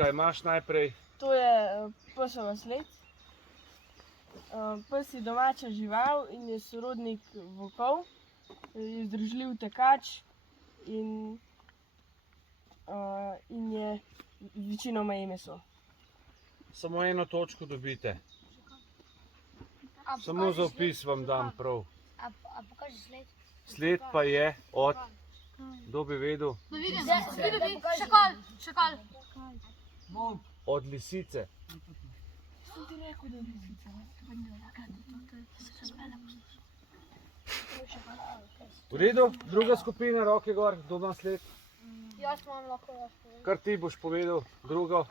kaj imaš najprej? To je psova sled. Pes je domača žival in je sorodnik volkov. Je združljiv tekač in je večinoma je meso. Samo eno točko dobite. Samo za opis vam dam prav. A pokaži sled? Sled pa je od, kdo bi vedel, Šakal. od lisice. Sem ti rekel, da je lisica. V redu, druga skupina, roke gor, kdo ima sled? Jaz imam lahko jaz povedal. Kar ti boš povedal, drugo,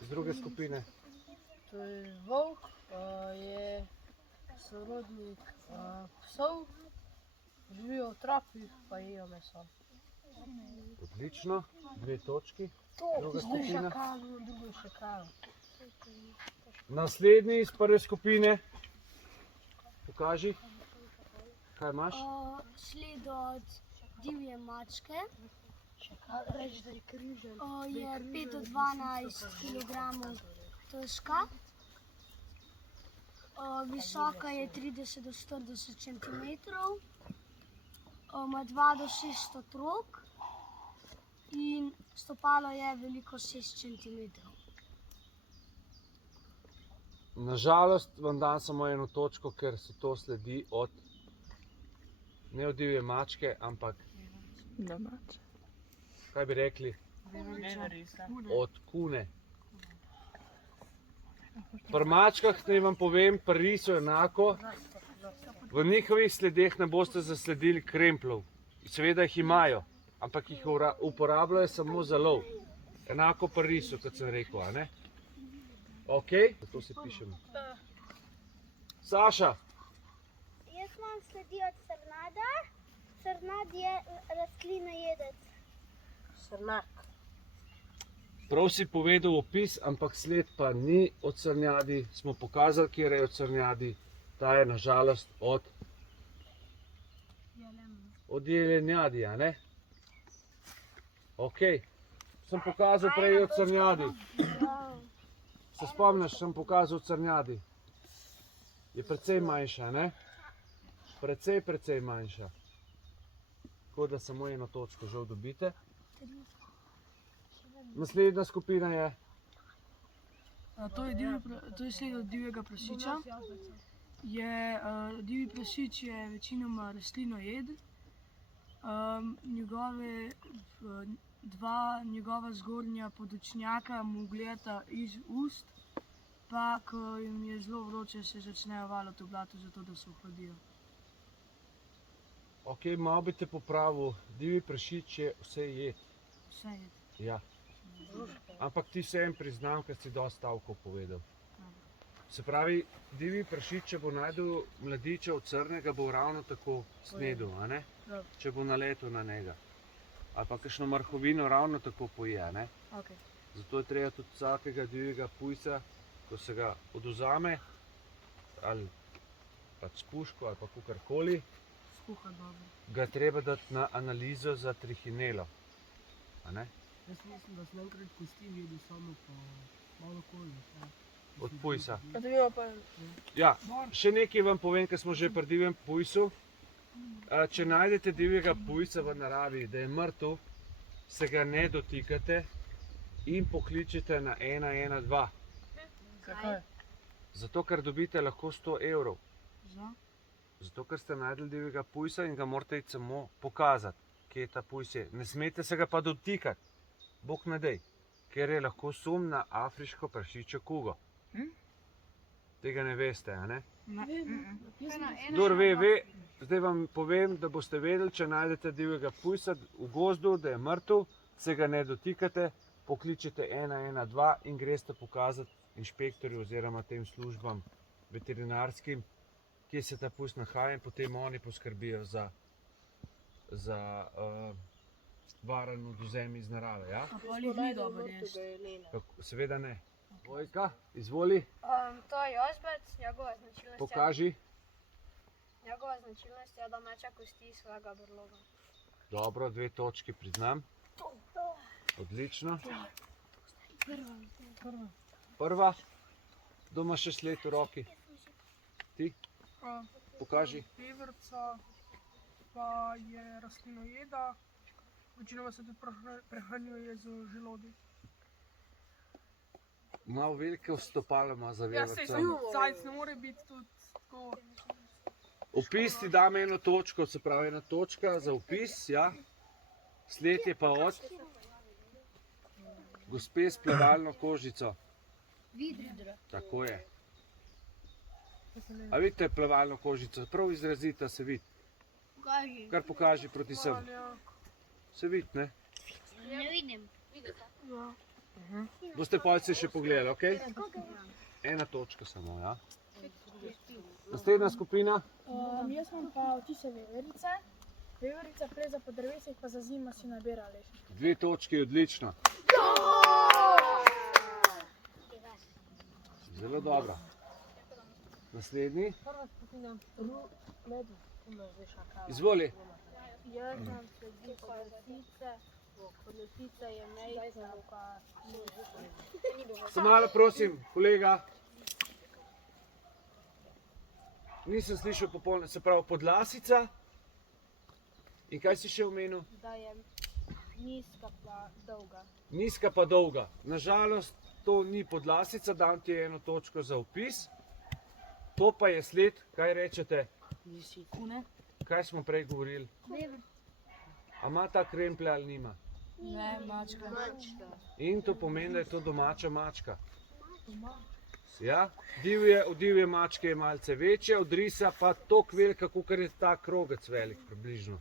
z druge skupine. To je volk, je sorodnik psov, živijo v tropih, pa jejo meso. Odlično, 2 točki, druga Zdaj skupina. šakal, drugo šakal. Naslednji iz prve skupine, pokaži, kaj imaš? Sled od divje mačke. Reči, da je križan. Je 5 do 12 kg težka. Visoka je 30 do 40 cm. Ima 2 do 6 otrok. In stopalo je veliko 6 cm. Nažalost vam dam samo eno točko, ker se to sledi od, ne od divje mačke, ampak, kaj bi rekli, od kune. Pri mačkah naj vam povem, pri risu enako, v njihovih sledeh ne boste zasledili krempljev. Seveda jih imajo, ampak jih uporabljajo samo za lov. Enako pri risu, kot sem rekel, a ne? Ok, zato si pišemo. Saša, Jaz imam sledi od srnada. Srnad je rastlinojedec. Srnak. prav si povedal opis, ampak sled pa ni od srnjadi. Smo pokazali, kje je od srnjadi. Ta je nažalost od jelenjadi, a ne? Ok, sem pokazal prej od srnjadi. Se spomniš, sem pokazal od srnjadi. Je precej manjša, ne? Precej manjša. Tako da samo eno točko žal dobite. Naslednja skupina je To je sled od divjega prašiča. Divji prašič je večinoma rastlinojed. Njegova zgornja podočnjaka mu gledata iz ust, pa ko jim je zelo vroče, se začnejo valiti v blatu, zato da se ohladijo. Ok, malo bi te popravil. Divji prašič je vse jed. Vse jed. Ja. Ampak ti vseeno priznam, ker si dosti stavkov povedal. Se pravi, divji prašič, če bo najdel mladiča od crnega, bo ravno tako snedel, a ne? Ja. Če bo naletel na njega. Ali pa kakšno marhovino ravno tako poje, a ne? Okay. Zato je treba tudi vsakega divjega pujsa, ko se ga odvzame, ali pač s puško, ali pa kakorkoli, Skuha dobro. ga treba dati na analizo za trihinelo. A ne? Jaz mislim, da sem enkrat kosti videl samo po malo kolju. Od pujsa. Ja. Ja, še nekaj vam povem, ker smo že pri divjem pujsu. Če najdete divjega pujsa v naravi, da je mrtev, se ga ne dotikate in pokličete na 112. Zakaj? Zato, ker dobite lahko 100 evrov. Za? Zato, ker ste najdli divjega pujsa in ga morate iti samo pokazati, kje ta pujs je. Ne smete se ga pa dotikati, bog ne dej, ker je lahko sum na afriško prašičjo kugo. Tega ne veste, a ne? Kdor ve, ve. Zdaj vam povem, da boste vedeli, če najdete divjega pujsa v gozdu, da je mrtev, se ga ne dotikate, pokličete 112 in greste pokazati inšpektorju oziroma tem službam veterinarskim, kje se ta pujs nahaja, in potem oni poskrbijo za varen odvzem iz narave. Ja? A pol jih ni dobro jesti. Seveda ne. Vojka, izvoli, To je jazbec, njegova značilnost pokaži. je, da meče kosti iz svojega brloga. Dobro, 2 točki priznam. Odlično. Prva. Kdo ima še sled v roki? Ti? Pokaži. Peverca pa je rastlinojeda, večinoma se tudi prehranjuje z želodi. Malo velike stopalo ima za Ja, sej, veverca. zajec ne more biti tudi tako. Opis ti dam eno točko, se pravi ena točka za opis, ja. Sled je pa od gospe s plavalno kožico. Vidre. Tako je. A vidite plavalno kožico? Prav izrazita se vidi. Pokaži. Kar pokaži proti sem. Se vidi, ne? Ne vidim. Boste palce še pogledali, ok? Ena točka samo, ja. Naslednja skupina. Jaz imam pa vtise veverice. Veverica pleza po drevesih, pa za zima si nabira lešnik. 2 točki, odlično. Zelo dobro. Naslednji. Izvoli. Jaz imam sledi kolesice, kolesica je mejka, pa Se malo prosim, kolega. Nisem slišal popolno, se pravi podlasica. In kaj si še omenil? da je nizka pa dolga. Nizka pa dolga. Nažalost, to ni podlasica, dam ti eno točko za opis. To pa je sled, kaj rečete? Kune? Kaj smo prej govorili? A ima ta kremplje ali nima? Ne, mačka. In to pomeni, da je to domača mačka. Ja? Od divje mačke je malce večja, od risa pa toliko velika, kot je ta krogec velik približno.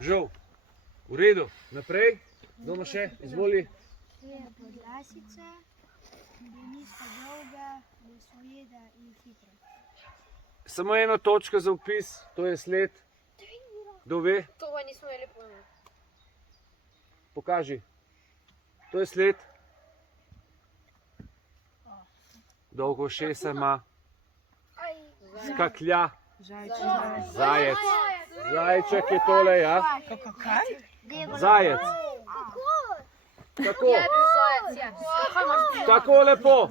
Žal. V redu. Naprej. Doma še? Izvoli. Podlasice, nizka dolga, mesojeda in hitra. Samo eno točko za opis, to je sled. Kdo ve? To pa nismo imeli pojma. Pokaži. To je sled. Dolgo ušesa ima. Skaklja. Zajec. Zajček je tole, ja. Zajec. Tako. Tako lepo.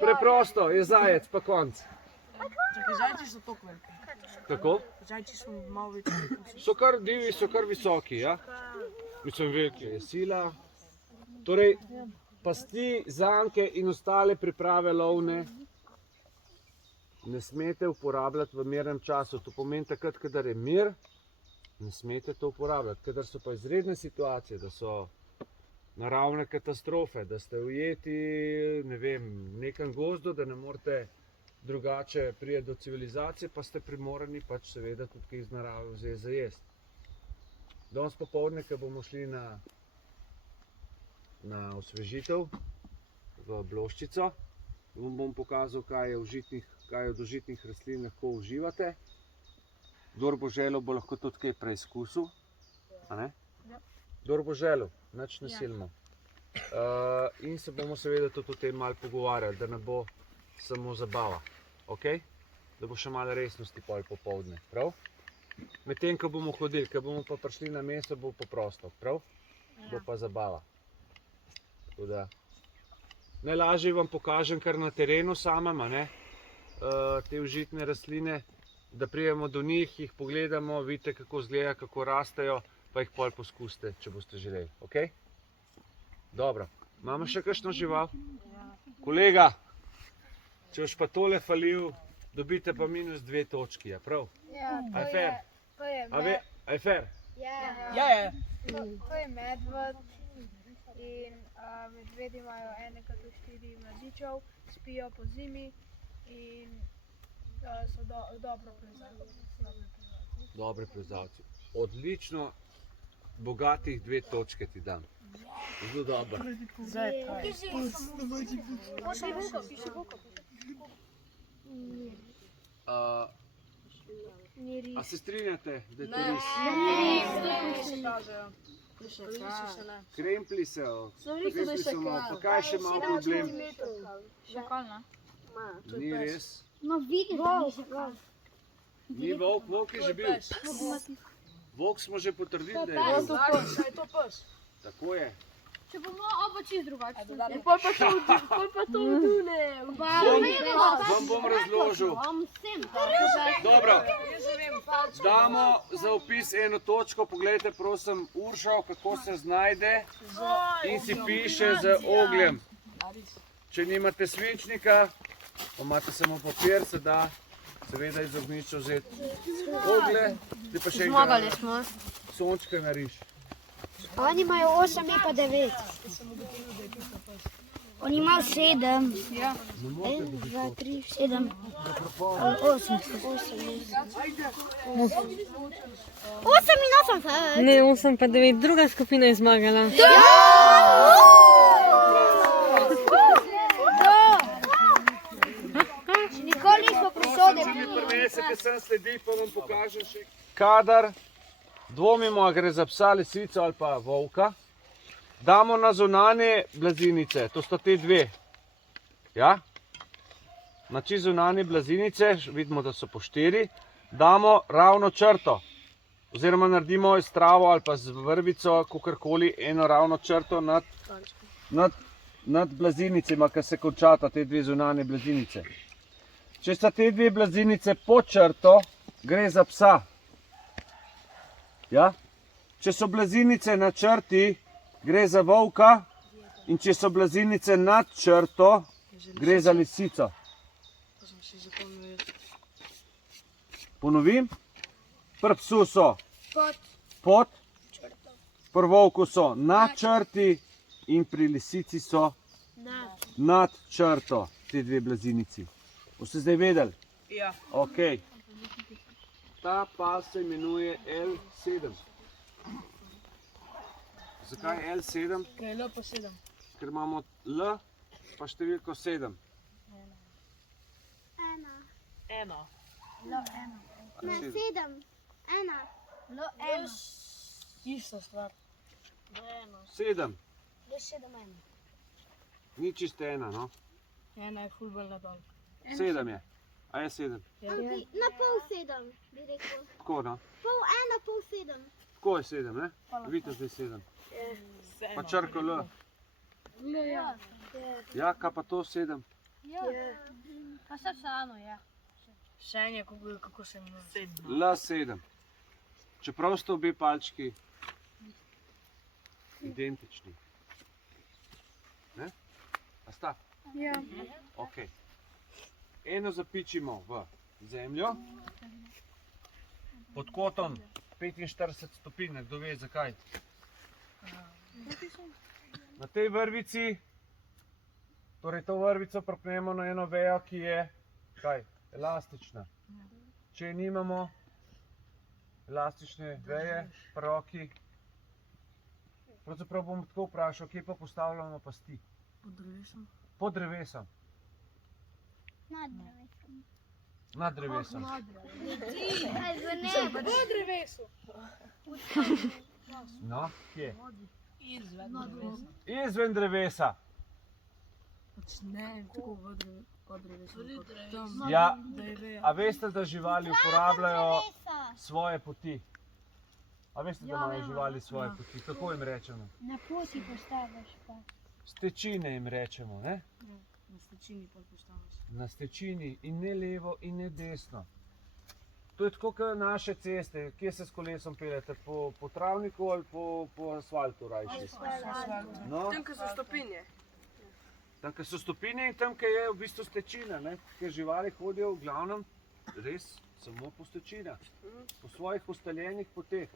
Preprosto je zajec, pa konc. Čakaj, zajči so toliko velike. Kako? Zajči so malo večji. So kar divji, so kar visoki, ja? Mislim, veliki je sila. Torej, pasti, zanke in ostale priprave lovne ne smete uporabljati v mirnem času. To pomeni takrat, kadar je mir, ne smete to uporabljati. Kadar so pa izredne situacije, da so naravne katastrofe, da ste ujeti, ne vem, v nekem gozdu, da ne morete drugače priti do civilizacije, pa ste primorani pač seveda tudi kaj iz narave vzeti za jesti. Danes popoldne, ko bomo šli na osvežitev v Bloščico, vam bom pokazal, kaj od užitnih rastlin lahko uživate. Kdor bo želel, bo lahko tudi kaj preizkusil. A ne? Kdor bo želel, nič ne silimo. In se bomo seveda tudi o tem malo pogovarjali, da ne bo samo zabava, ok? Da bo še malo resnosti pol popoldne, prav? Medtem, ko bomo hodili, ko bomo pa prišli na mesto, bo pa prosto, prav? Bo pa zabava. Tako da, najlažje vam pokažem kar na terenu samem, a ne? Te užitne rastline, da pridemo do njih, jih pogledamo, vidite, kako izgleda, kako rastejo, pa jih pol poskusite, če boste želeli, ok? Dobro, imamo še kakšno žival? Kolega! Če boš pa tole falil, dobite pa -2 točki, ja prav? Ja, A je fair? A je fair? Ja. to je medved in medvedi imajo enega do 4 mladičev, spijo po zimi in so dobro plezalci. Dobri plezalci. Odlično, bogatih 2 točke ti dam. Zelo dobro. Zdaj pa je. A se strinjate, da je to res? Kremplji so, pa kaj še malo problem? Ni res? No vidiš, Ni volk, volk je že bil. Volk smo že potrdili, da je bil. Je to pes. Tako je. Če bomo oba čist drugače. Pol pa to vdune. Vam bom razložil. Dobro, damo za opis eno točko, poglejte prosim Uršo, kako se znajde in si piše z ogljem. Če nimate svinčnika, pa imate samo papir, se da seveda iz ognjišča vzeti oglje. Zdaj pa še Zmagali enkrat smo. sončke nariš. Oni imajo 8, mi pa 9. Oni imajo 7. 1, 2, 3, 7. 8. 8 in 8. Ne, 8 pa 9, druga skupina je zmagala. Nikoli nismo prisodili. Če mi prinesete sem sledi, pa vam pokažem še. Kadar dvomimo, a gre za psa, lisico ali pa volka, damo na zunanje blazinice, to sta te dve. Ja? Na čisto zunanje blazinice, vidimo, da so po 4, damo ravno črto. Oziroma naredimo iz travo ali pa z vrvico, kakorkoli, eno ravno črto nad blazinicama, ki se končata te dve zunanje blazinice. Če sta te dve blazinice pod črto, gre za psa. Ja? Če so blazinice na črti, gre za volka, in če so blazinice nad črto, gre za lisico. Ponovim, pri psu so pod, pri volku so na črti in pri lisici so nad črto, te dve blazinici. Boste zdaj vedeli? Ja. Ok. Ta pas se imenuje L7. Zakaj L7? Ker je L pa 7. Ker imamo L pa številko 7. Ena. Ne, 7. 1. Ista stvar. 7. Le 7, 1. Ni čisto ena, no? Ena je ful bolj nadal. 7 je. A je 7? Na pol 7, bi rekel. Tako, no? Pol 1, pol 7. Tako je 7, ne? Vidite zdaj 7. Pa črko L. Ja. Ja, kaj pa to 7? Pa se vseeno, ja. Še en je, kako se imenuje. L7. Čeprav sta obe palčki identični. Ne? A sta? Ja. Ok. Eno zapičimo v zemljo, pod kotom 45 stopinj, kdo ve zakaj. Na tej vrvici, torej to vrvico pripnemo na eno vejo, ki je kaj, elastična. Če nimamo elastične veje pri roki, pravzaprav bom tako vprašal, kje pa postavljamo pasti? Pod drevesom. Pod drevesom. Nad drevesom. Nad drevesom. Kaj za nebo? V drevesu. No, kje? Izven drevesa. Izven drevesa. Pač ne, tako pod drevesom. Tam, Ja, da je veja. a veste, da živali uporabljajo svoje poti? A veste, da imajo živali svoje poti? Kako jim rečemo? Na poti postaviš pa. Stečine jim rečemo, ne? Na stečini pa postaviš. Na stečini in ne levo in ne desno. To je tako kot naše ceste, kje se s kolesom peljete, po travniku ali po asfaltu rajši. No, Tam, ko so stopinje. tam, kjer so stopinje in tam, kjer je v bistvu stečina, ne? Ker živali hodijo v glavnem res samo po stečinah, po svojih ustaljenih poteh.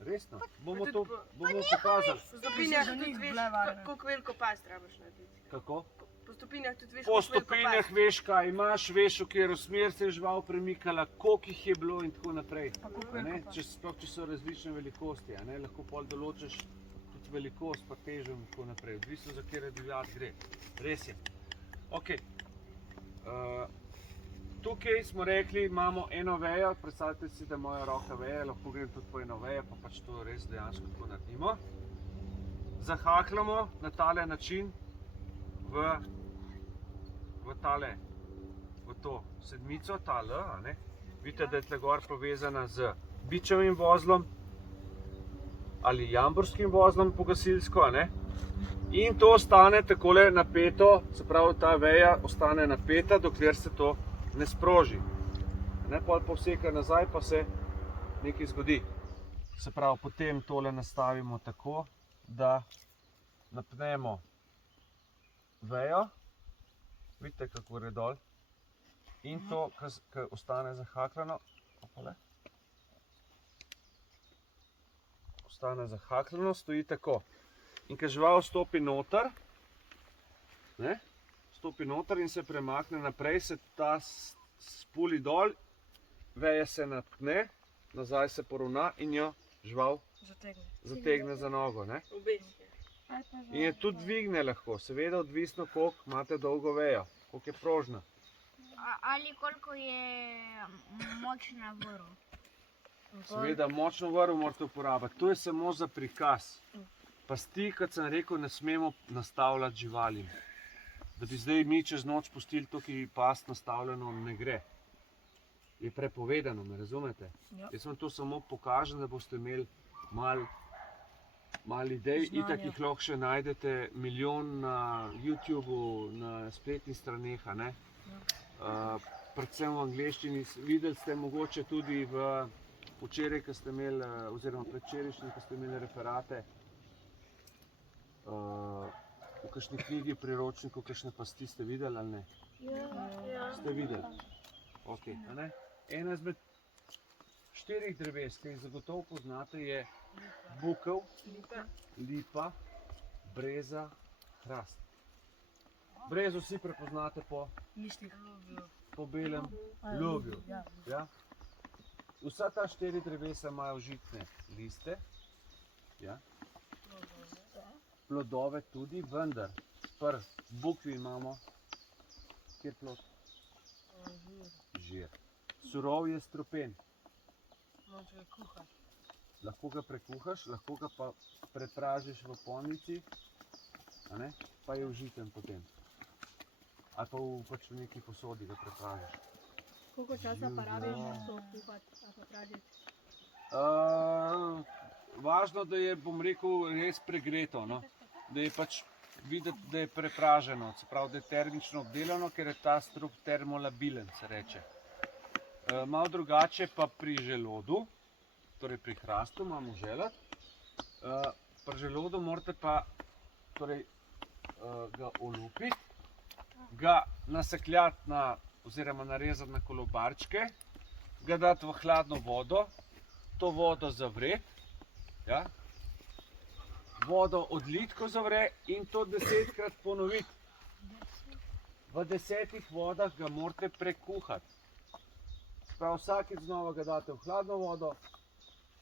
Resno, bomo to pokazali. Po stopinjah tudi veš, koliko veliko pas trebaš narediti. Kako? Po stopinjah tudi veš, Po koliko veliko stopinjah pas. veš, kaj imaš, veš, v katero smer se je žival premikala, koliko jih je bilo in tako naprej. A ne? Sploh če so različne velikosti, a ne? Lahko pol določiš tudi velikost, pa težo in tako naprej. Odvisno za katero divjad gre. Res je. Ok. Tukaj smo rekli, imamo eno vejo, predstavljajte si, da moja roka veje, lahko grem tudi po eno vejo, pa pač to res dejansko tako naredimo. Zahahljamo na tale način v to sedmico, ta L, a ne? Vidite, da je tle gor povezana z bičevim vozlom. ali jamborskim vozlom po gasilsko, a ne? In to ostane takole napeto, se pravi, ta veja ostane napeta, dokler se to ne sproži. Ne, pol povseka nazaj, pa se nekaj zgodi. Se pravi, potem tole nastavimo tako, da napnemo vejo, vidite, kako gre dol, in to, ki ostane zahakljeno, stoji tako. In ko žival stopi noter, ne, stopi noter in se premakne naprej, se ta spuli dol, veja se napne, nazaj se poravna in jo žival zategne za nogo. Ne. In je tudi dvigne lahko, seveda odvisno, koliko imate dolgo vejo, koliko je prožna. Ali koliko je močna vrv. Seveda, močno vrv morate uporabiti. To je samo za prikaz. Pasti, kot sem rekel, ne smemo nastavljati živalim. Da bi zdaj mi čez noč pustili tukaj past nastavljeno, ne gre. Je prepovedano, me razumete? Ja. Jaz vam to samo pokažem, da boste imeli malo idej. Itak jih lahko še najdete milijon na YouTubeu, na spletnih straneh, a ne? Predvsem v angleščini. Videli ste mogoče tudi včeraj, ko ste imeli, oziroma predvčerajšnjim, ko ste imeli referate, v kakšni knjigi, priročniku, kakšne pasti ste videli ali ne? Ja. Ste videli? Ok, a ne? Ena izmed 4 dreves, ki jih zagotovo poznate, je bukev, lipa, breza, hrast. Brezo vsi prepoznate po belem lubju. Ja? Vsa ta 4 drevesa imajo žitne liste, ja? Plodove tudi, vendar pri bukvi imamo, kjer plod? Žir. Surov je strupen. Lahko ga prekuhaš, lahko ga pa prepražiš v ponvici, a ne? Pa je užiten potem. Ali pa pač v neki posodi ga prepražiš. Koliko časa pa rabiš to kuhati, ali pa pražiti? Važno, da je, bom rekel, res pregreto, no? Da je pač videti, da je prepraženo, se pravi, da je termično obdelano, ker je ta strup termolabilen, se reče. Malo drugače pa pri želodu, torej pri hrastu imamo želod. Pri želodu morate pa torej, ga olupiti, ga nasekljati oziroma narezati na kolobarčke, ga dati v hladno vodo, to vodo zavreti, ja? Vodo odliti, ko zavre, in to 10-krat ponoviti. V 10 vodah ga morate prekuhati. Prav vsakič znova ga date v hladno vodo,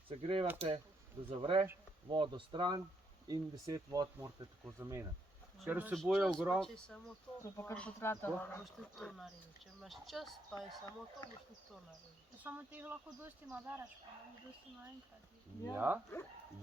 segrevate, da zavre, vodo stran in 10 vod morate tako zamenjati. Ker vsebuje ogromno. Če samo to, To pa kar potrata. boš tudi to naredil. Če imaš čas, pa je samo to, boš tudi to naredil. Samo ti jih lahko dosti naberaš, pa ne dosti naenkrat.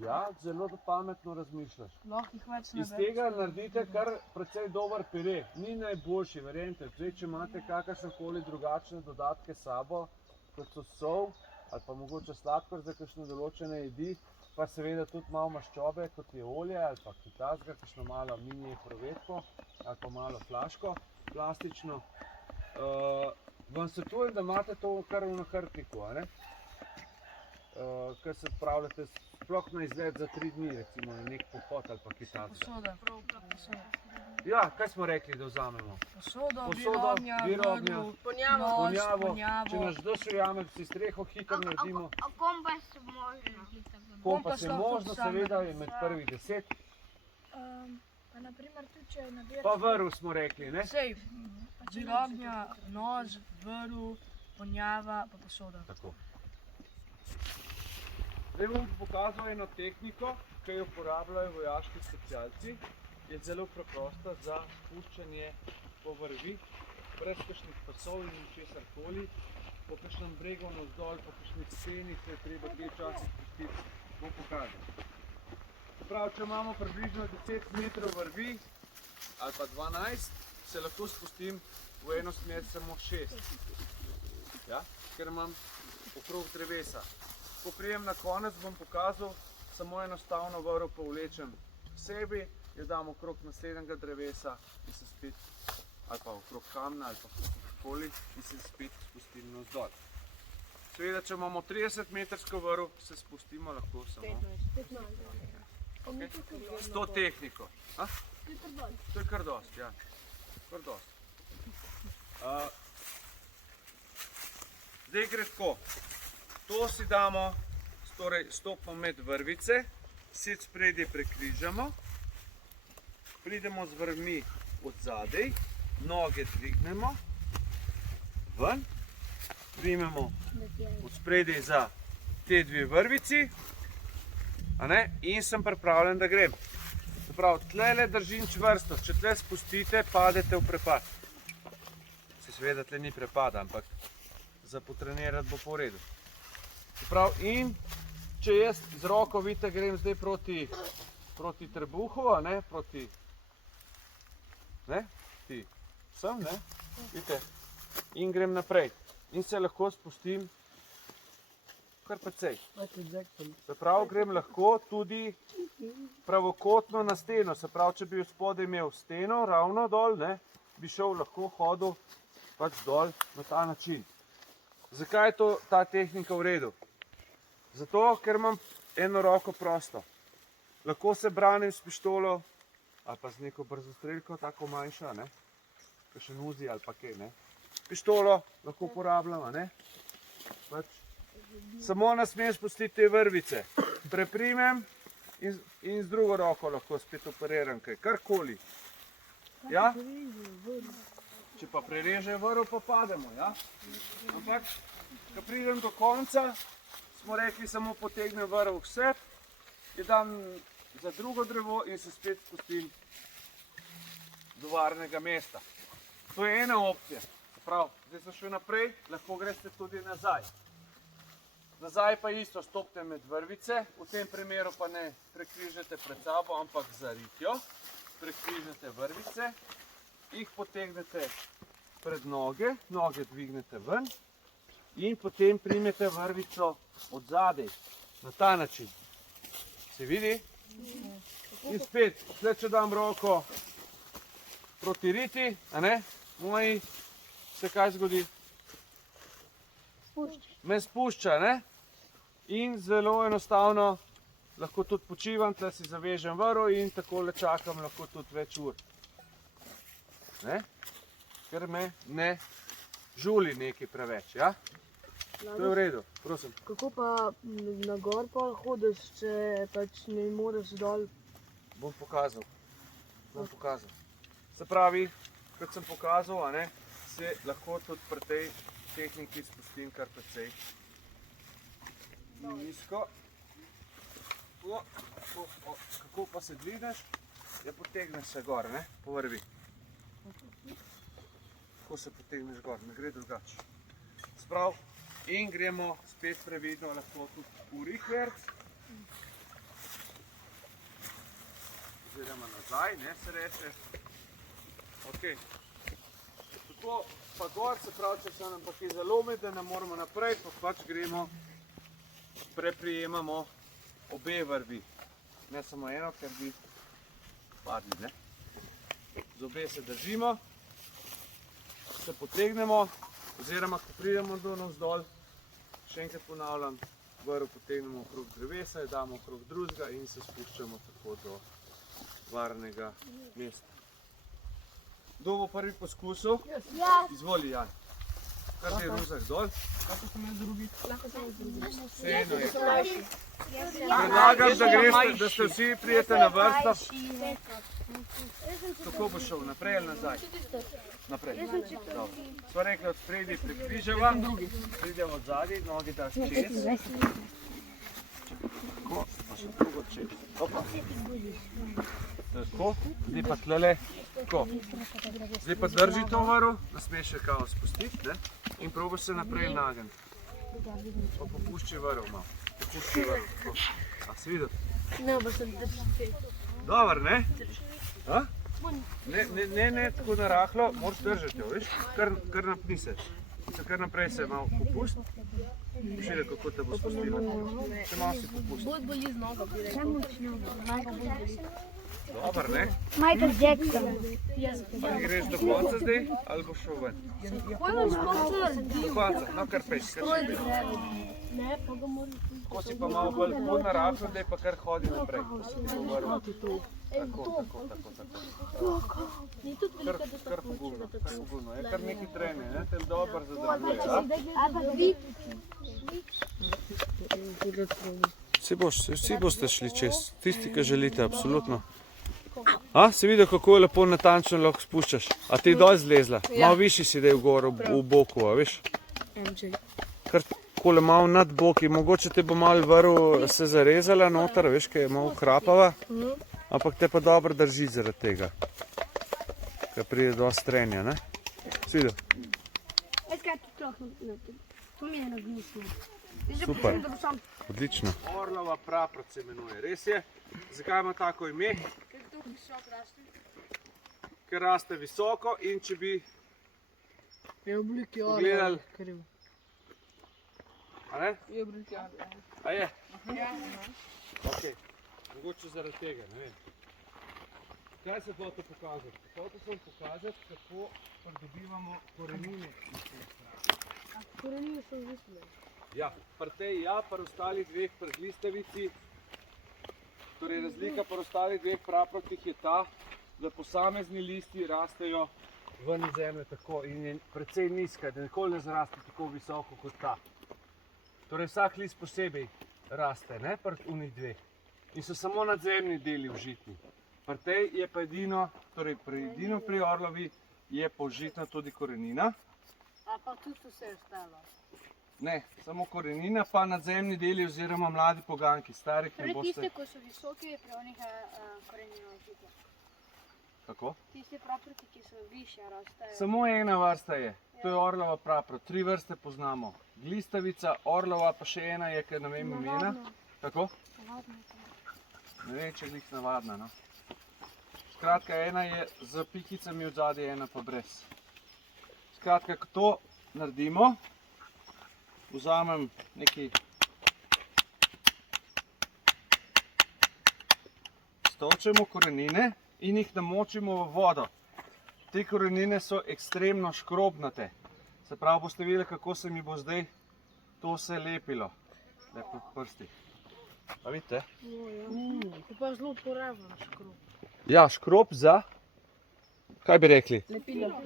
Ja, zelo pametno razmišljaš. Lahko jih več Iz tega naredite kar precej dober pire. Ni najboljši, verjemite. Zdaj, če imate kakršnekoli drugačne dodatke s sabo, kot so sol ali pa mogoče sladkor za kakšne določene jedi, pa seveda tudi malo maščobe, kot je olje ali pa kitajska, kakšno malo mini krovetko ali pa malo flaško plastično. Vam svetujem, da imate to kar v nahrbtniku, a ne? Ker se odpravljate sploh na izlet za 3 dni, recimo na nek pohod ali pa kitajska. Posoda. Ja, kaj smo rekli, da vzamemo? Posodo, Posodo, virovnja, Ponjavo. Ponjavo, če nas kdo ujame, si streho hitro naredimo. A kompas možno. Kompas je možno, seveda je med prvih 10. Pa naprimer tudi, če nabiraš... Pa vrv smo rekli, ne? Sej, virovnja, nož, vrv, ponjava, pa posoda. Tako. Zdaj bom pokazal eno tehniko, ki jo uporabljajo vojaški specialci. Je zelo preprosta za spuščanje po vrvi, brez kakšnih pasov in česarkoli. Po kakšnem bregu navzdol, po kakšnih steni se je treba te včasih spustiti. Bom pokazal. Se pravi, če imamo približno 10 metrov vrvi ali pa 12, se lahko spustim v eno smer samo 6. Ja? Ker imam okrog drevesa. Ko prijem na konec, bom pokazal, samo enostavno vrv povlečem k sebi, jo dam okrog naslednjega drevesa in se spet, ali pa okrog kamna, ali pa koli, in se spet spustim navzdol. Seveda, če imamo 30 metrsko vrv, se spustimo lahko samo 15. s to tehniko. A? To je kar dosti, ja. Kar dosti. Zdaj gre tako. To si damo, torej stopimo med vrvice, sit spredje prekrižamo, pridemo z vrvmi od zadaj, noge dvignemo, ven, primemo od spredje za te dve vrvici, a ne, in sem pripravljen, da grem. Se pravi, tlele držim čvrsto, če tle spustite, padete v prepad. Se seveda tle ni prepada, ampak za potrenirati bo po redu. Se pravi, in če jaz z roko, vidite, grem zdaj proti trebuhu, a ne, proti, ne, sem, ne, vidite, in grem naprej. In se lahko spustim kar precej. Se pravi, grem lahko tudi pravokotno na steno, se pravi, če bi v spodaj imel steno ravno dol, ne, bi šel lahko hodil pač dol na ta način. Zakaj je ta tehnika v redu? Zato, ker imam eno roko prosto. Lahko se branim s pištolo ali pa z neko brzostrelko, tako manjša, ne, kakšen uzi ali pa kaj, ne. Pištolo lahko uporabljam, ne. Pač samo ne smem spustiti te vrvice. Preprimem in z drugo roko lahko spet operiram kaj, karkoli. Ja? Če pa prereže vrv, pa pademo, ja? Ampak, ko pridem do konca, smo rekli, samo potegnem vrv vse, jo dam za drugo drevo in se spet spustim do varnega mesta. To je ena opcija. Prav, zdaj sem šel naprej, lahko greste tudi nazaj. Nazaj pa isto, stopite med vrvice, v tem primeru pa ne prekrižate pred sabo, ampak za ritjo. Prekrižate vrvice, jih potegnete pred noge, noge dvignete ven in potem primete vrvico od zadaj, na ta način. Se vidi? In spet, zdaj če dam roko proti riti, a ne, moji, se kaj zgodi? Me spušča, ne? In zelo enostavno lahko tudi počivam, tle si zavežem vrv in takole čakam lahko tudi več ur. Ne? Ker me ne žuli nekaj preveč, ja? To je v redu, prosim. Kako pa na gor pa hodiš, če pač ne moreš dol? Bom pokazal. Se pravi, kot sem pokazal, a ne, se lahko tudi pri tej tehniki spustim kar precej nizko. Kako pa se dvigneš, ja potegneš se gor, ne, po vrvi. Tako se potegneš gor, ne gre drugače. Sprav, in gremo spet previdno, lahko tudi v rikverc. Oziroma nazaj, ne, se reče. Ok. Tako pa gor, se pravi, če se nam pa kaj zalomi, da ne moramo naprej, pa pač gremo, preprijemamo obe vrvi. Ne samo eno, ker bi padli, ne. Z obe se držimo, se potegnemo, oziroma ko pridemo do navzdol, še enkrat ponavljam, vrv potegnemo okrog drevesa, jo damo okrog drugega in se spuščamo tako do varnega mesta. Kdo bo prvi poskusil? Izvoli, Jan. Kar ti je ruzak dol. Kako sem jaz drugi? Vseeno je. Predlagam, da greste, da ste vsi prijete na vrsto. Kako bo šel, naprej ali nazaj? Naprej. Sva rekla, od spredi prekrižava, pridemo od zadaj, noge daš čez. Tako, pa še drugo čez. Opa. Tako, zdaj pa tlele, tako. Zdaj pa drži to vrv, da smeš še kao spustiti, ne? In probaš se naprej nagniti. Pa popušči vrv malo. Popušči vrv, tako. A si videl? Ne, pa sem držati. Dobar, ne? A? Ne, tako narahlo, moraš držati jo, veš? Kar napni se. Se kar naprej se malo popust. Pošilj, kako te bo spustila. Še malo si popusti. Bolj boli z nogo, bi rekel. Dobar, ne? Michael Jackson. Ali greš do konca zdaj, ali boš šel ven? Do konca, no kar peš, kar še peš. Ko si pa malo bolj narahlo, da je pa kar hodi naprej. Tako. Kar pogumno. Je kar neki trening, ne? Tem dober zadržuje, Vsi boste šli čez, tisti, ki želite, absolutno. A, si videl, kako lepo natančno lahko spuščaš? A ti dol zlezla? Malo višji si dej gor v boku, a veš? Kar takole malo nad boki, mogoče te bo malo vrv se zarezala noter, veš, kaj je malo hrapava. Ampak te pa dobro drži zaradi tega. Ker pride do strenja, ne? Si videl? Super, odlično. Orlova praprot se imenuje, res je. Zakaj ima tako ime? Ker raste visoko in če bi Je v obliki pogledali... kriv. A ne? Je v obliki orla. A je? Ok, mogoče zaradi tega, ne vem. Kaj se hotel pokazati? Hotel sem pokazati, kako pridobivamo korenine iz tega. Korenine so zvisne. Ja, pri tej ja, pri ostalih dveh, pri glistavici, torej razlika pri ostalih dveh praprotih je ta, da posamezni listi rastejo ven iz zemlje tako in je precej nizka, da nikoli ne zraste tako visoko kot ta. Torej vsak list posebej raste, ne, pri unih dveh. In so samo nadzemni deli užitni. Pri tej je pa edino, torej pri orlovi je použitna tudi korenina. A pa tudi vse ostalo. Ne, samo korenina, pa nadzemni deli oziroma mladi poganki, starih ne boste... Tiste, ko so visoki, je preonika korenina užitja. Kako? Tiste praproti, ki so višja, rastejo. Samo ena vrsta je, to je orlova praprot, 3 vrste poznamo. Glistavica, orlova, pa še ena je, ker ne vem imena. Tako? Ne vem, če je njih navadna, no. Skratka, ena je z pikicami od zadaj, ena pa brez. Skratka, ko to naredimo, vzamem nekaj stolčemo korenine in jih namočimo v vodo. Te korenine so ekstremno škrobnate. Se pravi, boste videli, kako se mi bo zdaj to vse lepilo. Lepo prsti. A vidite? To pa je zelo uporaben škrob. Ja, škrob za, kaj bi rekli? Lepilo.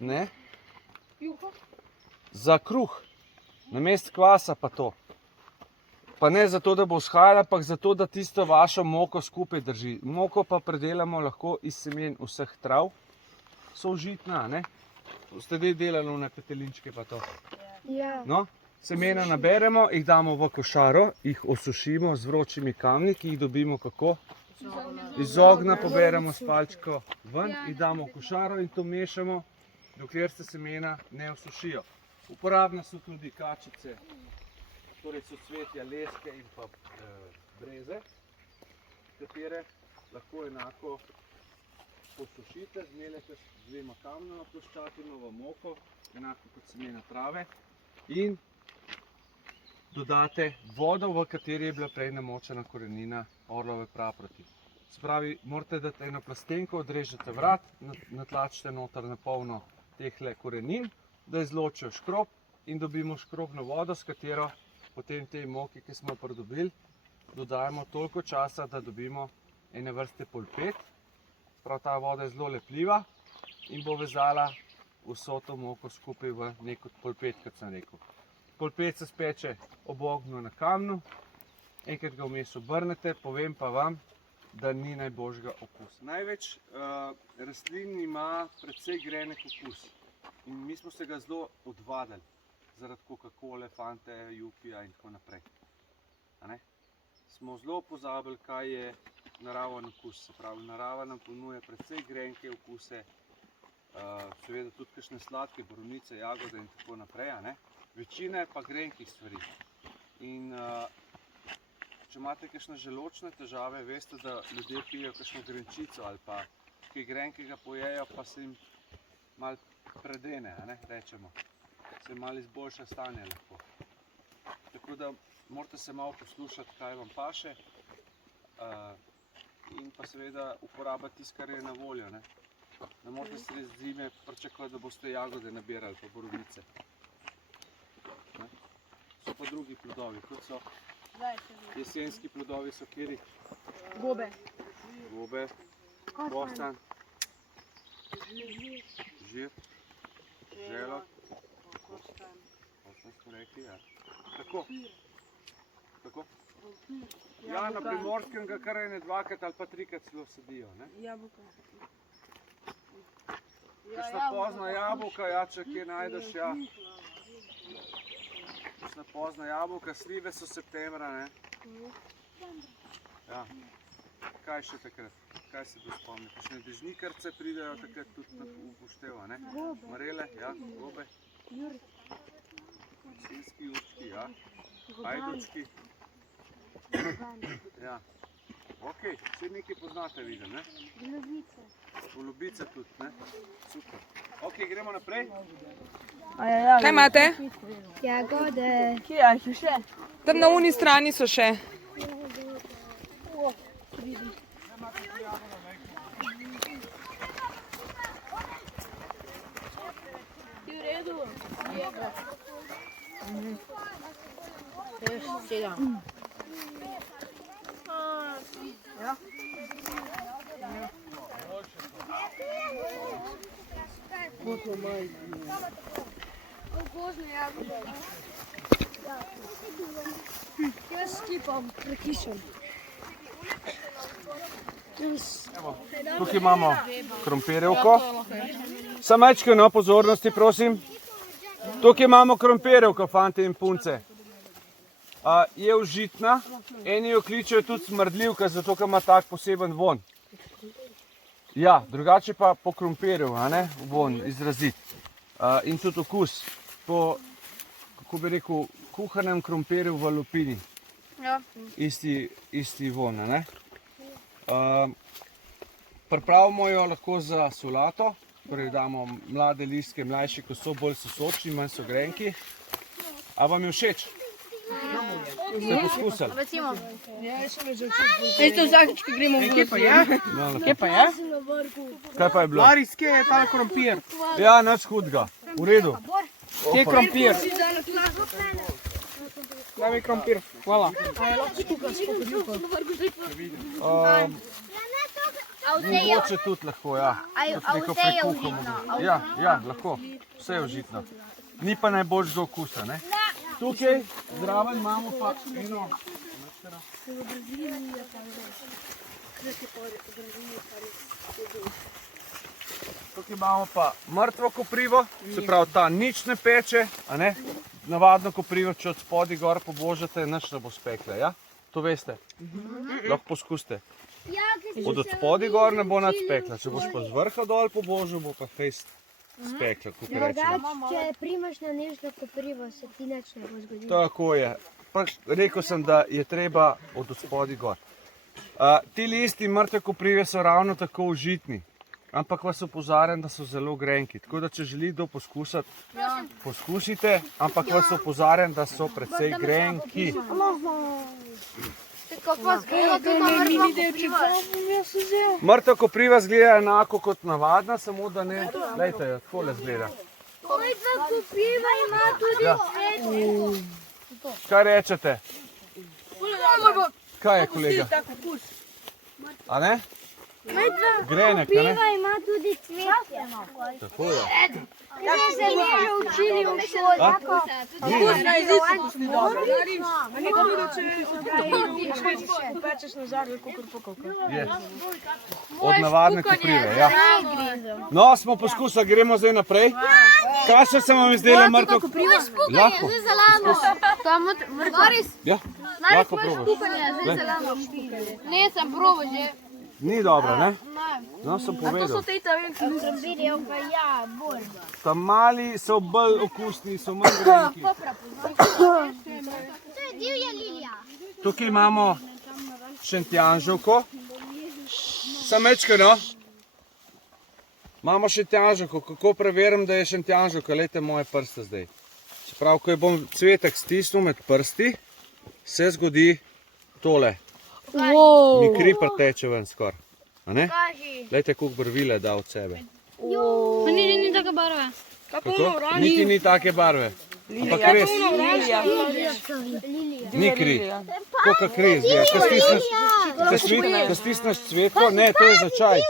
Ne? Za kruh. Namesto kvasa pa to. Pa ne zato, da bo vzhajala, ampak zato, da tisto vašo moko skupaj drži. Moko pa predelamo lahko iz semen vseh trav. So užitna, ne? Ste delali na petelinčke pa to. Ja. No, semena naberemo, jih damo v košaro, jih osušimo z vročimi kamni, ki jih dobimo kako? Iz ognja poberemo s palčko ven, jih damo v košaro in to mešamo, dokler se semena ne osušijo. Uporabne so tudi kačice, torej so cvetja, leske in pa breze, katere lahko enako posušite, zmeljete s 2 kamnoma, ploščatino v moko, enako kot semena trave in dodate vodo, v kateri je bila prej namočena korenina orlove praproti. Se pravi, morate dati eno plastenko, odrežete vrat, natlačite noter na polno tehle korenin, da izločijo škrob in dobimo škrobno vodo, s katero potem tej moki, ki smo pridobili, dodajemo toliko časa, da dobimo ene vrste polpet. Prav ta voda je zelo lepljiva in bo vezala vso to moko skupaj v nek polpet, kot sem rekel. Polpet se speče ob ognju na kamnu, enkrat ga vmes obrnete, povem pa vam, da ni najboljšega okusa. Največ rastlin ima precej grenek okus. In mi smo se ga zelo odvadili, zaradi Coca-Cole, Fante, Jupija in tako naprej. Smo zelo pozabili, kaj je naraven okus. Se pravi, narava nam ponuja precej grenke okuse, seveda tudi kakšne sladke, borovnice, jagode in tako naprej. Večina je pa grenkih stvari. In če imate kakšne želodčne težave, veste, da ljudje pijejo kakšno grenčico ali pa kaj grenkega pojejo, pa se jim malo predene, rečemo. se malo izboljša stanje lahko. Tako da morate se malo poslušati, kaj vam paše in pa seveda uporabljati tisto, kar je na voljo. Ne morate sredi zime pričakovati, da boste jagode nabirali pa borovnice. So pa drugi plodovi, kot so jesenski plodovi, so kjeri? Gobe. Gobe, kostanj, žir, želod, kostanj smo rekli, ja. Tako? Ja, na Primorskem ga kar ene dvakrat ali pa trikrat celo sadijo, ne? Jabolka. Kakšna pozna jabolka, ja, če kje najdeš, ja. Kakšna pozna jabolka, slive so septembra, ne? Ja. Kaj še takrat? Kaj se bo spomni? Kakšne dežnikarce pridejo takrat tudi na upošteva, ne? Marele, ja, gobe. Jesenski jurčki, ja. Ajdučki. Ja. Ok, vse nekaj poznate, vidim, ne? Golubice tudi, ne? Super. Ok, gremo naprej. Kaj imate? Jagode. Kje je še? Tam na uni strani so še. Jaz skipam prekišem. Tukaj imamo krompirjevko. Samo majčkeno pozornosti, prosim. Tukaj imamo krompirjevko, fante in punce. Je užitna, eni jo kličejo tudi smrdljivka, zato ker ima tak poseben von. Ja, drugače pa po krompirju, a ne, von, izrazit. In tudi okus po, kako bi rekel, kuhanem krompirju v lupini. Isti von, a ne. Pripravimo jo lahko za solato, torej damo mlade listke, mlajše, ko so bolj sosočni, manj so grenki. A vam je všeč? Ste poskusili? Veste, vsakič, ko gremo v Kje pa je? Kje pa je? Kaj pa je bilo? Laris, kje je ta krompir? Ja, nič hudega. V redu. Kje je krompir? Daj mi krompir. Hvala. Mogoče tudi lahko, ja. Tudi neko prekuhamo. Ja, lahko. Vse je užitno. Ni pa najboljšega okusa, ne? Tukaj zraven imamo pa eno. Tukaj imamo pa mrtvo koprivo, se pravi ta nič ne peče, a ne? Navadno koprivo, če od spodaj gor pobožate, nič ne bo spekla, ja? To veste? Lahko poskusite. Od spodaj gor ne bo nič spekla, če boš pa z vrha dol pobožil, bo pa fejst spekla, kako rečemo. Če primaš na nežno koprivo, se ti nič ne bo zgodilo. Tako je. Rekel sem, da je treba od spodaj gor. Ti listi mrtve koprive so ravno tako užitni, ampak vas opozarjam, da so zelo grenki. Tako da, če želi kdo poskusiti, poskusite, ampak vas opozarjam, da so precej grenki. Mrtva kopriva zgleda enako kot navadna, samo da ne, glejte jo, takole zgleda. Mrtva kopriva ima tudi cvet. Kaj rečete? Kaj je, kolega? A ne? Grenek, a ne? Kopriva ima tudi cvetje. Tako je. Ja, se mi že učili v šoli. Pečeš na žarju, kakor pokovka. Je. Od navadne koprive, ja. No, smo poskusili, gremo zdaj naprej. Kaj še se vam izdela mrtvo koprivo? Lahko. Ja, lahko probaš. Ne, sem probo že. Ni dobro, ne? No, sem povedal. Krompirjev pa ja, bolj. Tam mali so bolj okusni, so manj grenki. To je divja lilija. Tukaj imamo šentjanževko. Samečka, no? Imamo šentjanževko. Kako preverim, da je šentjanževka? Lejte moje prste zdaj. Se pravi, ko bom cvetek stisnil med prsti, se zgodi tole. Mi kri preteče ven skoraj. A ne? Glejte, koliko barvile da od sebe. Pa ni taka barva. Kako? Niti ni take barve. Ampak res, ni kri. Koliko kri izgleda. Ko stisneš cvetko, ne, to je za čaj.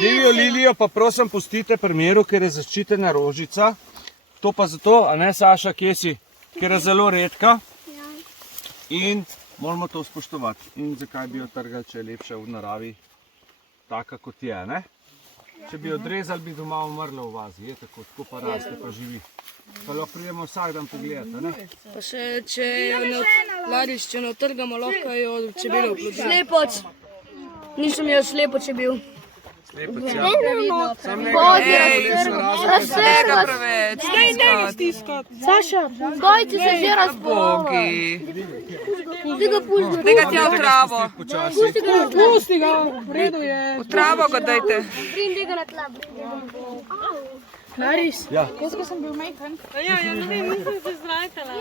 Divjo lilijo pa prosim pustite pri miru, ker je zaščitena rožica. To pa zato, a ne Saša, kje si? Ker je zelo redka. In moramo to spoštovati. In zakaj bi jo trgali, če je lepša v naravi, taka kot je, ne? Če bi jo odrezali, bi doma umrla v vazi, je tako pa raste, pa živi. Pa lahko pridemo vsak dan pogledati, ne? Pa še, če ne otrgamo, lahko jo čebele oplodi. Slepoč. Nisem jo slepoč je bil. Slepec, ja. Sam Saša, Gojci se že razpolava. Ti ga pusti. Tega ti je v travo. pusti ga, v redu je. V travo ga dajte. Prindi ga na tla. Laris, Ja. jaz ko sem bil majhen, Ja, ja, ne vem, nisem se zrajtala.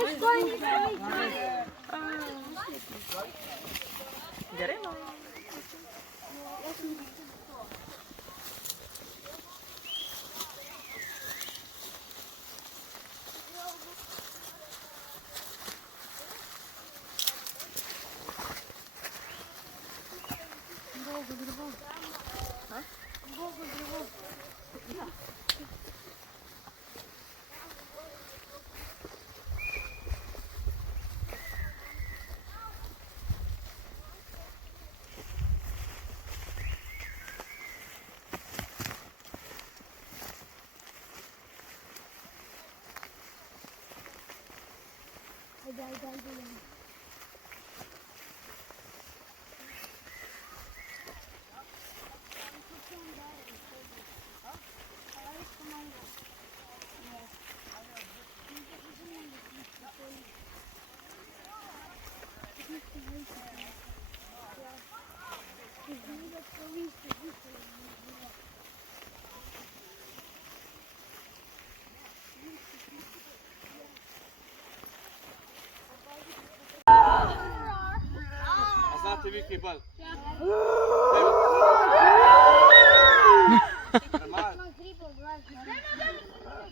A znate vi kaj bolj?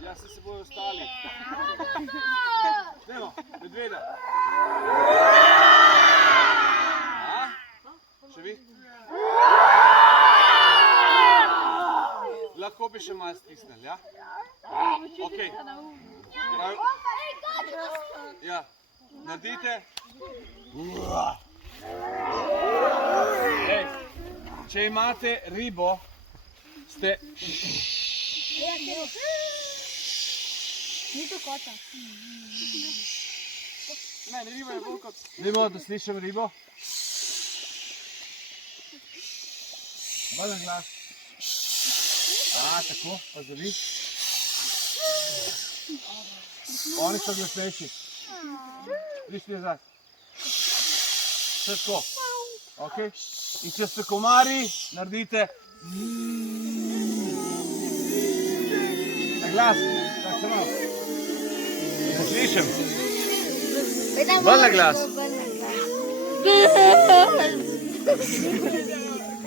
Ja, se bojo ostali. Dajmo, medveda. Še vi? Lahko bi še malo stisnili, ja? Ok. Ja, naredite. Ej, če imate ribo, ste... ni to kota. Ne, riba je bolj kot... Dajmo, da slišim ribo. Bolj na glas. Tako, pa zavi. Oni so glasnejši. Prišli nazaj. Vse tako. Ok? In če ste komari, naredite na glas. Tak se malo. Ne slišim. Bolj na glas.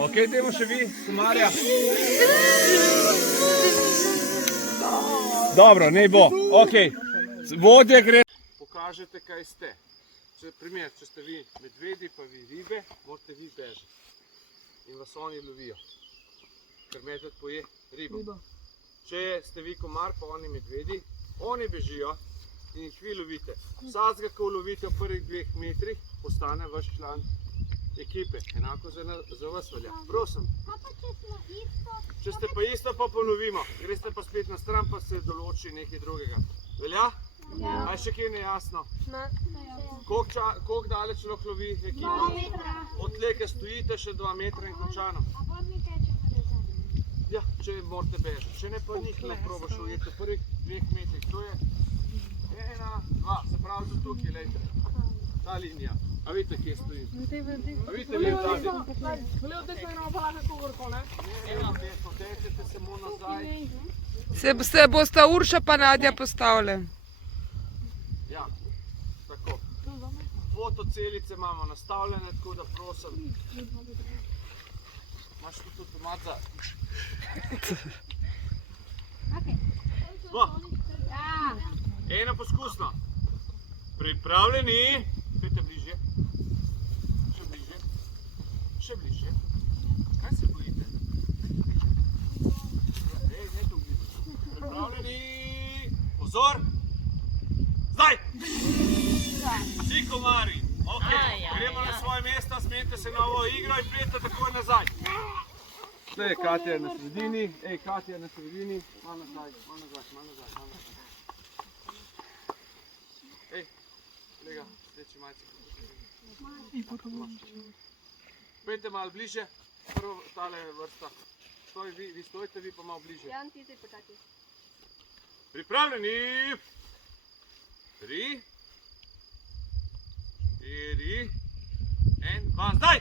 Ok, dajmo še vi, komarja. Dobro, ne bo. Ok, vodje gre. Pokažete, kaj ste. Primer, če ste vi medvedi, pa vi ribe, morate vi bežati. In vas oni lovijo. Ker medved poje ribo. Če ste vi komar, pa oni medvedi, oni bežijo in jih vi lovite. Vsakega, ko lovite v prvih 2 metrih, postane vaš član ekipe. Enako za vas velja. Prosim. Če ste pa isto, pa ponovimo. Greste pa spet na stran, pa se določi nekaj drugega. Velja? Aj še kje nejasno? Koliko daleč lahko lovi ekipa? 2 metra. Od tle, ko stojite, še 2 metra in končano. A pa mi teče pa nazaj. Ja, če morate bežati. Če ne, pa njih lahko probaš ujeti v prvih 2 metrih. To je 1, 2, se pravi do tukaj, lejte. Ta linija. A vidite, kje stojim? A vidite, vi v zadnji? Vele od desno imamo pa lahko gorko, ne? Ne, desno, tečete samo nazaj. Se bosta Urša pa Nadja postavile. fotocelice imamo nastavljene, tako da prosim. Imaš tudi avtomat za... Smo. Eno poskusno. Pripravljeni. Pejte bližje. Še bližje. Še bližje. Kaj se bojite? Ej, ne tu blizu. Pripravljeni. Pozor. Zdaj. Vsi komarji. Ok, gremo na svoje mesto, smenite se na ovo igro in prijete takoj nazaj. Zdaj je Katja na sredini. Ej, Katja na sredini. Malo nazaj, malo nazaj, malo nazaj, malo nazaj. Ej, kolega, sreči majci. Pejte malo bliže, prvo tale vrsta. Stoj vi stojite, vi pa malo bliže. Jan, ti zdaj počati. Pripravljeni. 3, 4, 1, 2, zdaj!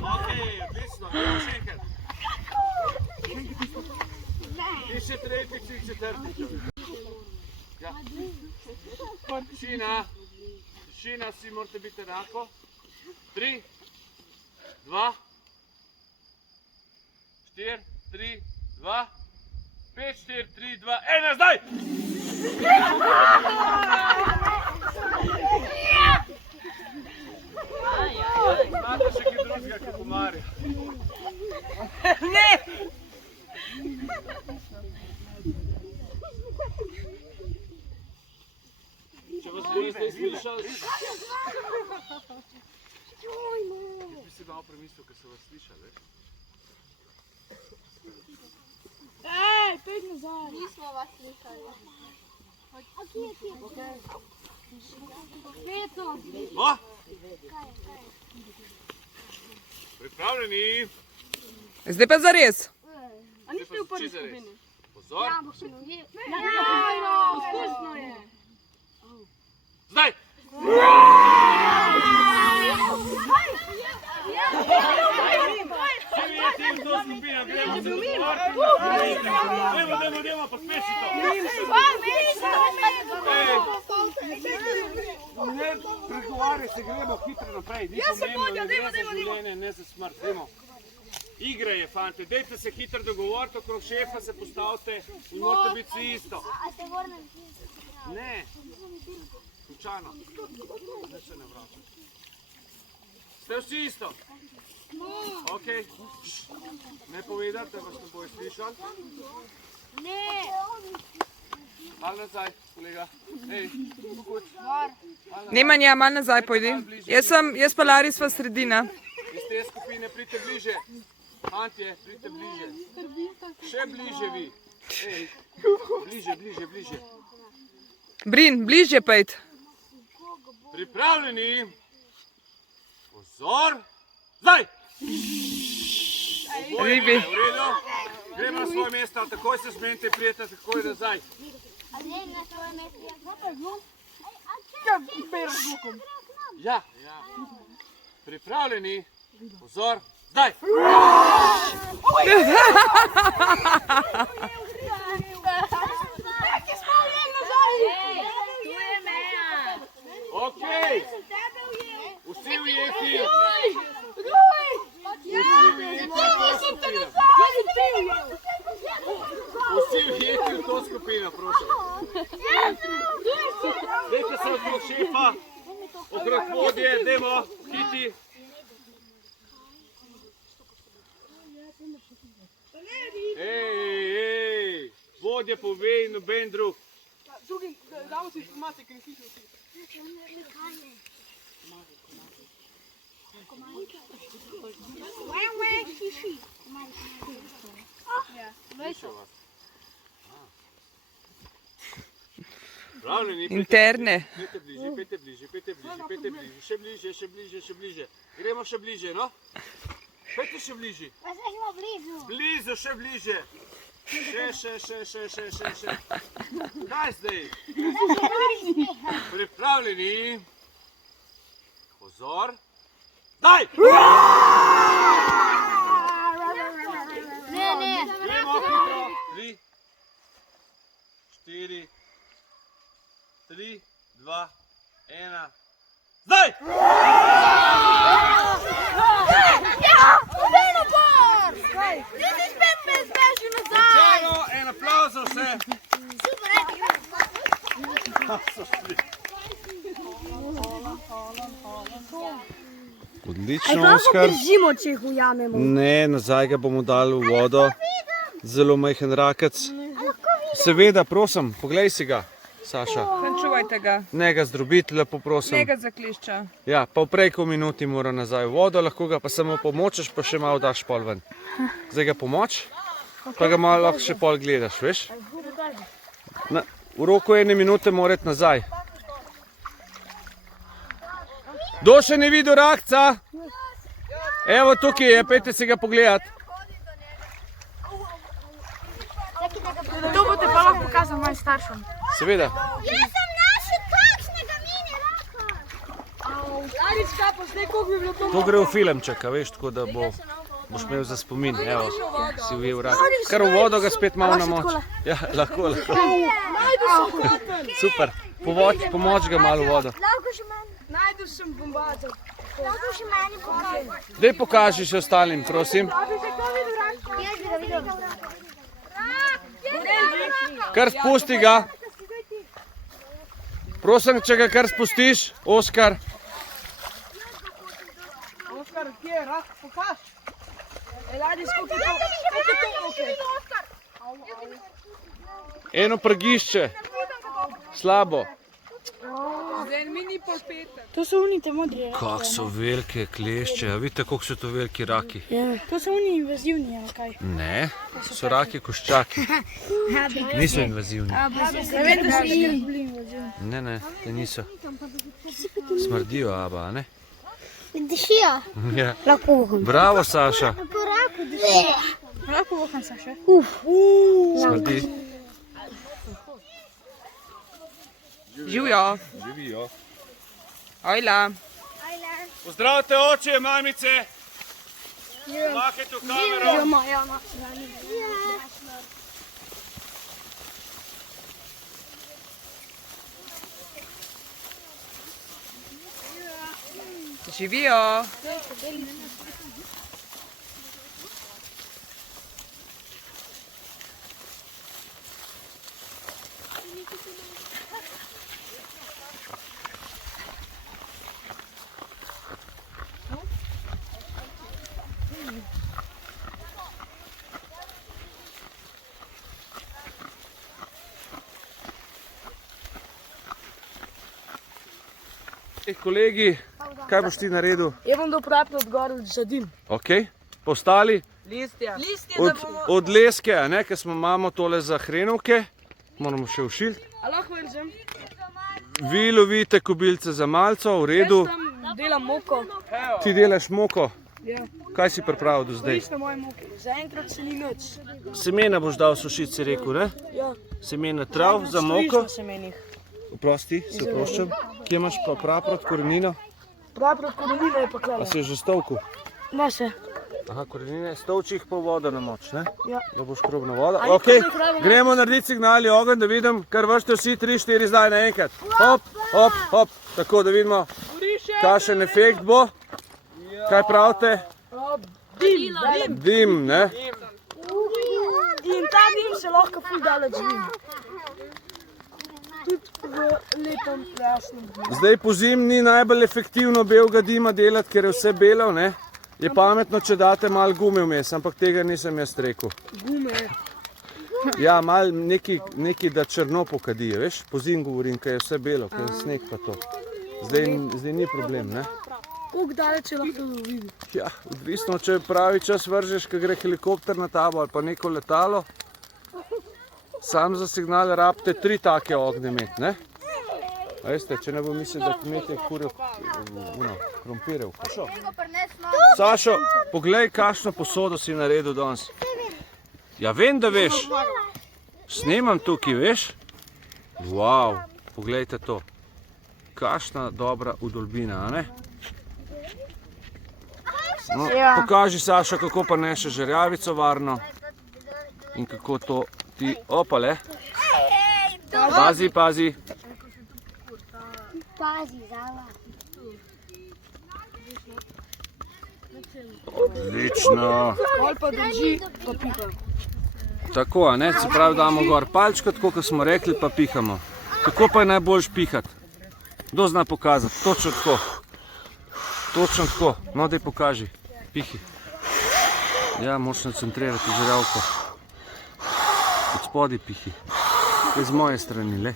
Ok, odlično, gremo še enkrat. In še tretjič in četrtič. Ja. Tišina, vsi morate biti enako. 3, 2, 4, 3, 2, 5, 4, 3, 2, 1, zdaj! Znate še kaj drugega, kot komarji? Ne! Če vas bomo zdaj slišali... Bi si malo premislil, ker so vas slišali, veš? Ej, pej nazaj. Nismo vas slišali. O! Pripravljeni? Zdaj pa zares. A niste v prvi skupini? Pozor! Izkušnjo je. Zdaj! Dajmo, pospeši to! Ne pregovarjaj se, gremo hitro naprej. Jaz sem vodja, dajmo. Življenje, ne za smrt, dajmo. Igra je, fante, dajte se hitro dogovoriti, okrog šefa se postavite in morate biti vsi isto. A se vrnem? Ne, slučajno. Ne se ne vračam. Ste vsi isto? Ok, ne povedati, da vas ne bojo slišali. Ne. Malo nazaj, kolega. Ej, pokuč. Nemanja, malo nazaj pojdi. Jaz pa Lari sva sredina. Iz te skupine pridite bliže. Fantje, pridite bliže. Še bliže vi. Ej, bliže. Brin, bližje pejt. Pripravljeni? Pozor! Zdaj! Ribi. V redu? Gremo na svoje mesto, takoj se zmenite in prijete takoj nazaj. A ne na svoje mesto? Ja. Pripravljeni? Pozor! Zdaj! Ok! Vsi ujeti! Vsi ujeti v to skupino, prosim. Dajte se okrog šefa, okrog vodje, dajmo, hiti. Ej, vodje povej, noben drug. Drugi, damo si informacije, ker ne slišimo vsi. Interne. Pejte bliže. Še bliže. Gremo še bliže, no? Pejte še bliže. Pa zdaj smo blizu. Blizu, še bliže. Še. Daj zdaj. Pripravljeni. Pozor. Daj! Ne. Gremo hitro. 3, 4, 3, 2, Odlično, lahko Oskar. držimo, če jih ujamemo. Ne, nazaj ga bomo dali v vodo. Zelo majhen rakec. Seveda, prosim, poglej si ga, Saša. Čuvajte ga, Ne ga zdrobiti, lepo prosim. ne ga zaklišča. Ja, pa v prejko minuti mora nazaj v vodo, lahko ga pa samo pomočeš, pa še malo daš pol ven. Zdaj ga pomoč, pa ga malo lahko še pol gledaš, veš? V roku 1 minute mora iti nazaj. Kdo še ne videl rakca? Evo tukaj je, pejte si ga pogledat. To boste pa lahko pokazali mojim staršem. Seveda. Jaz sem našel takšnega mini raka. Larička, pa zdaj koliko bi bilo to? To gre v filmček, a veš, tako da boš imel za spomin. Evo, si ujel rak. Kar v vodo ga spet malo namoč. Ja, lahko. Super. Pomoč ga malo v vodo. Lahko še meni. Najdu sem bombaček. Lahko še meni pokaži. Daj pokaži še ostalim, prosim. Jaz bi ga videl. Kar spusti ga. Prosim, če ga kar spustiš, Oskar. Oskar, kje je rak? Pokaž. Eno prgišče. Slabo. To so unite modri raki. Kak so velike klešče, a vidite, koliko so to veliki raki? To so uni invazivni, ali kaj? Ne, so raki koščaki. Niso invazivni. Ne vem, da so bili invazivni. Ne, te niso. Smrdijo, aba, ne? Dišijo. Ja. Lahko voham. Bravo, Saša. Po raku dišijo. Lahko voham se še. Smrdi. Živijo. Živijo. Ojla. Pozdravite oče, mamice. Mahajte v kamero. Živijo. Kolegi, kaj boš ti naredil? Jaz bom dopravil odgor za dim. Ok, postali Listja. od leske, a ne, ker smo imamo tole za hrenovke, moramo še ušiliti. A lahko verzem? Vi lovite kobilce za malco, v redu. Jaz tam delam moko. Ti delaš moko. Ja. Kaj si pripravil do zdaj? Isto moje moke. Zaenkrat se ni nič. Semena boš dal sušiti, si rekel, ne? Ja. Semena trav za moko. Stojiš na semenih. Oprosti, se oproščam. Kje imaš pa praprot, korenino? Praprot korenine je pa A klala. si že stovku? Ne se. Aha, korenine, stovčih pa vodo namoč, ne? Ja. Da boš krobna voda. Ali Ok, kaj ne pravi? gremo narediti signali ogenj, da vidim, kar vršte vsi 3-4 zdaj naenkrat. Hop, hop, hop, tako da vidimo, kakšen efekt bo. Kaj pravite? Dim, ne? In ta dim se lahko ful daleč vidi. Tudi v lepem, krasnem dnevu. Zdaj po zim ni najbolj efektivno belega dima delati, ker je vse belo, ne? Je pametno, če date malo gume vmes, ampak tega nisem jaz rekel. Gume. Ja, malo neki da črno pokadi, veš? Po zim govorim, ker je vse belo, ker je sneg pa to. Zdaj ni problem, ne? Koliko daleč je lahko vidi? Ja, odvisno, če pravi čas vržeš, ko gre helikopter na tabo ali pa neko letalo. Sam za signal rabite 3 take ognje imeti, ne? A veste, če ne bo mislil, da kmetje kurijo krompire v košo. Sašo, poglej, kakšno posodo si naredil danes. Ja, vem, da veš. Snemam tukaj, veš? Wow, poglejte to. Kakšna dobra udolbina, a ne? No, pokaži, Saša, kako pa nešeš žerjavico varno in kako to ti opale. Pazi, pazi. Pazi, zala. Odlično. Kol pa drži, pa piha. Tako, a ne? Se pravi, damo gor palčko, tako kot smo rekli, pa pihamo. Kako pa je najboljš pihati? Kdo zna pokazati? Točno tako. Točno tako, no daj pokaži, pihi. Ja, moraš nacontrirati žralko. Od spodaj pihi. To je z moje strani, le.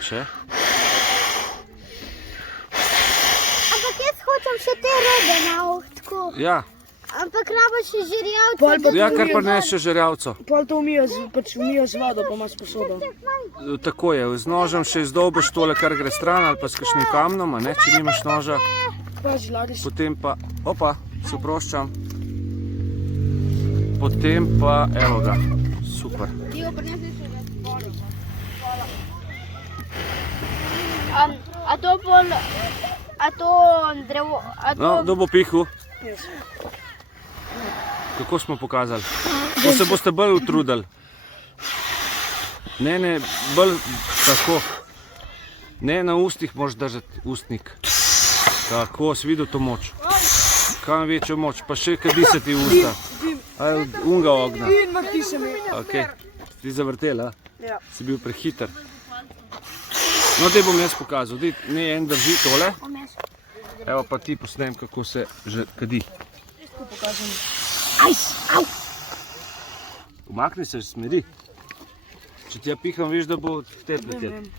Še? Ampak jaz hočem še te robe malo, tako. Ja, Ampak rabo še žerjavce. ja, kar prinesi še žralco. Pol to umijo z vodo, pa imaš posodo. Tako je, z nožem še izdolbeš tole, kar gre stran, ali pa s kakšnim kamnom, a ne, če nimaš noža. Pazi, Laris. Potem pa, opa, se oproščam. Potem pa, evo ga, super. A to pol, a to drevo, a to... No, kdo bo pihal? Kako smo pokazali? Ko se boste bolj utrudili. Ne, bolj tako. Ne, na ustih moraš držati ustnik. Tako, si videl to moč. Kam večjo moč, pa še kadi se ti usta. Ali unga ogna. In vrti se mi. Ok, ti zavrtel, a? Ja. Si bil prehiter. No, daj bom jaz pokazal. Daj, ne, en drži tole. Evo pa ti posnem, kako se že kadi. Umakni se, smeri. Če ti ja piham, veš, da bo te letet.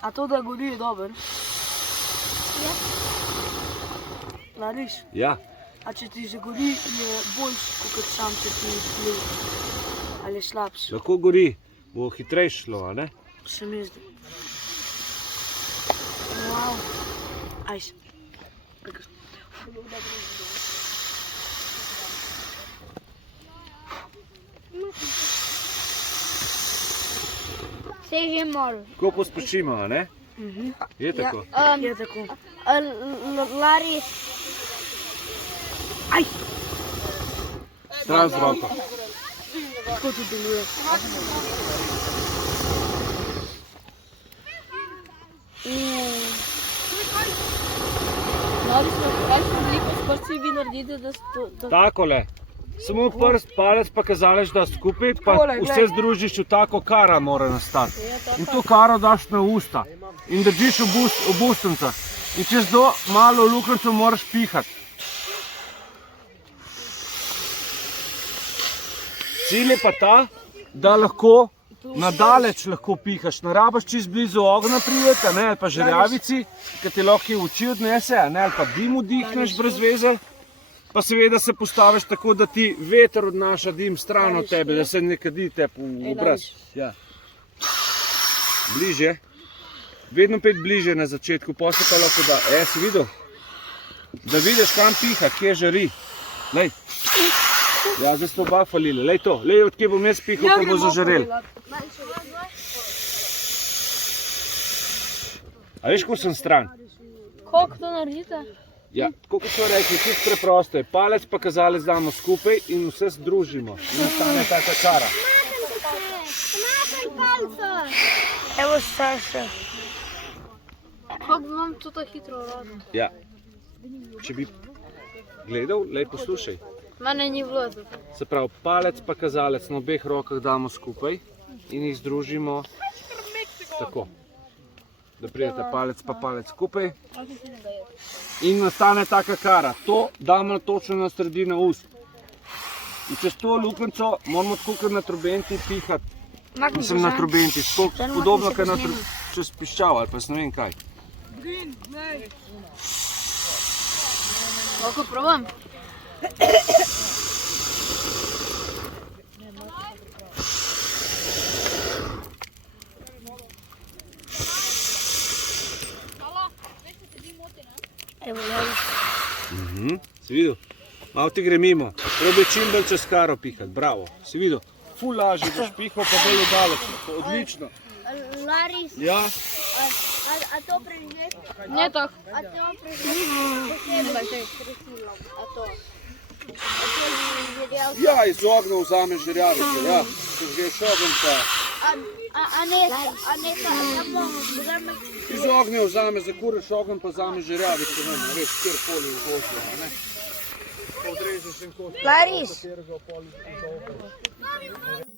A to, da gori, je dober? Laris, Ja, a če ti že gori, je boljš, kot sam, če ti gori. Ali je slabš? lahko gori, bo hitrejš šlo, a ne? Se mi zdi. Wow. Ajš. Se že malo. Tako pospešimo, a ne? Je tako? Je tako. Laris, Stran z roko. Tako ti deluje. Takole. Samo prst, palec pa kazaleš, da skupaj, pa Takole, vse glej. združiš v tako kara mora nastati. In to karo daš na usta. In držiš ob ustnica. In čez do malo luknjico moraš pihati. Cilj je pa ta, da lahko nadaleč lahko pihaš. Ne rabaš čist blizu ognja prijeti, a ne, ali pa žerjavici, ki ti lahko v oči odnese, a ne, ali pa dim vdihneš brez veze. Pa seveda se postaviš tako, da ti veter odnaša dim stran od tebe, da se ne kadi tebi v obraz. Ja. Bliže. Vedno pet bliže na začetku, potem se pa lahko da. Si videl? Da vidiš, kam piha, kje žari. Lej. Ja, zdaj smo oba falili. Lej to. Lej, od kje bom jaz pihal, ko bo zažarel. A veš, ko sem stran? Koliko to naredite? Ja, tako kot smo rekli, čisto preprosto je. Palec pa kazalec damo skupaj in vse združimo. In ostane taka kara. evo Saša. Kako bi vam to tako hitro rodilo? Ja. Če bi gledal, lej poslušaj. Mene ni bilo tako. Se pravi, palec pa kazalec na obeh rokah damo skupaj in jih združimo tako. Da pridete palec pa palec skupaj. In nastane taka kara. To damo točno na sredino ust. In čez to luknjico moramo tako kot na trobenti pihati. Mislim na trobenti, podobno kot čez piščal ali pa ne vem kaj. Lahko probam? Evo Laris. Si videl? Malo ti gre mimo. Probi čim bolj čez karo pihati. Bravo. Si videl? Ful lažje boš pihal, pa bolj daleč. Odlično. Laris, Ja. a to preživeti? Ne tako. A to preživeti? A to? A to žerjavce? Ja, iz ognja vzameš žerjavice. Ja. Če žgeš ogenj pa. A ne, samo vzame. Iz ognja vzameš, zakuraš ogenj pa vzameš žerjavice. Ne, veš, kjerkoli v kožu, a ne. Pa odrežeš en koš. Laris. Katerega pol izaupaš.